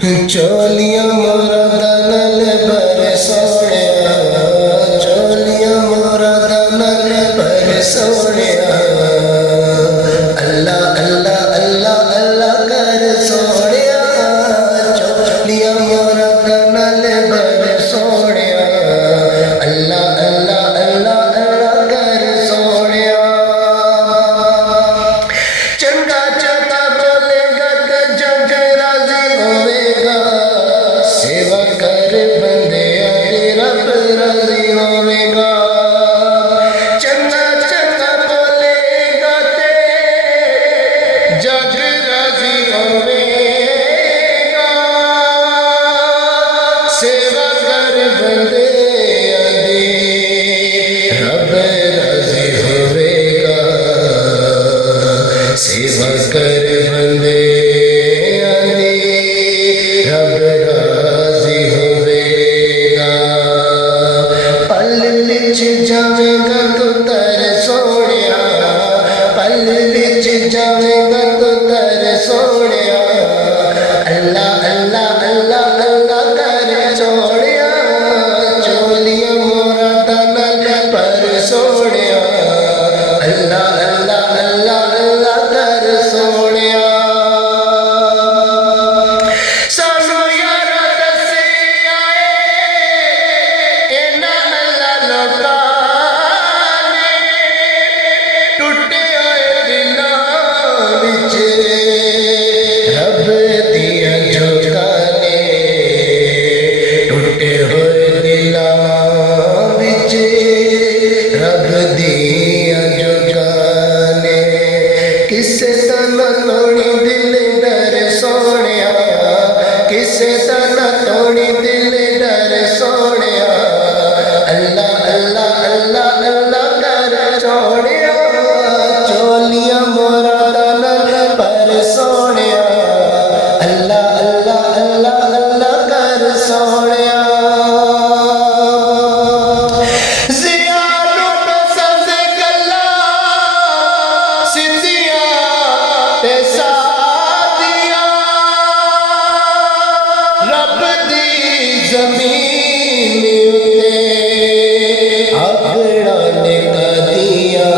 चोलिया मोरा दनल पर सोनिया, चोलिया मोरा दनल पर सोनिया। अल्लाह अल्लाह अल्लाह अल्लाह कर सोनिया, चोलिया मोरा दनल पर सोनिया। अल्लाह अल्लाह अल्लाह अल्लाह कर सोनिया। चंगा चंगा बोलेगा तो जग राजी होवेगा, सेवा कर बंदे रब राजी होवेगा। चंगा चंगा बोलेगा ते जग राजी होवेगा, सेवा कर बंदे रब राजी होवेगा, सेवा कर बंदे रब राजी होवेगा। पल विच जावेगा तो तर सोनिया, पल विच जावेगा तो तर सोनिया। अल्लाह अल्लाह अल्लाह अल्लाह कर सोनिया, चोलिया मोरा दनल पर सोनिया। अल्लाह अल्लाह अल्लाह अल्लाह कर सोनिया। सानू यारा दसे आए इन्हां अल्लाह लोकां ने, टुटे होए दिलां विच रब दियां जोगां ने, टुटे होए दिलां विच रब दियां जोगां ने। किसे दा ना तोड़ी दिल डर सोनिया, किसे दा ना तोड़ी दिल डर सोनिया। अल्लाह अल्लाह अल्लाह अल्लाह कर सोनिया, चोलिया मोरा दनल पर सोनिया। अल्लाह अल्लाह अल्लाह अल्लाह कर सोनिया। ज़ियानो तो सज़ गल्ला सिद्धिया ते सादिया, रब दी ज़मीन उत्ते आकड़ा ने कदिया,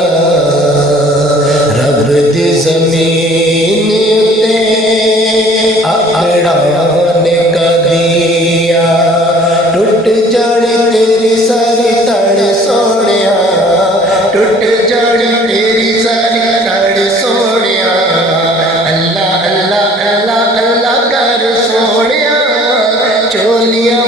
रब दी ज़मीन उत्ते आकड़ा ने कदिया। टुट जानी तेरी सारी तड़ सोनिया, टुट जानी तेरी सारी तड़ सोनिया। अल्लाह अल्लाह अल्लाह अल्लाह कर सोनिया, चोलिया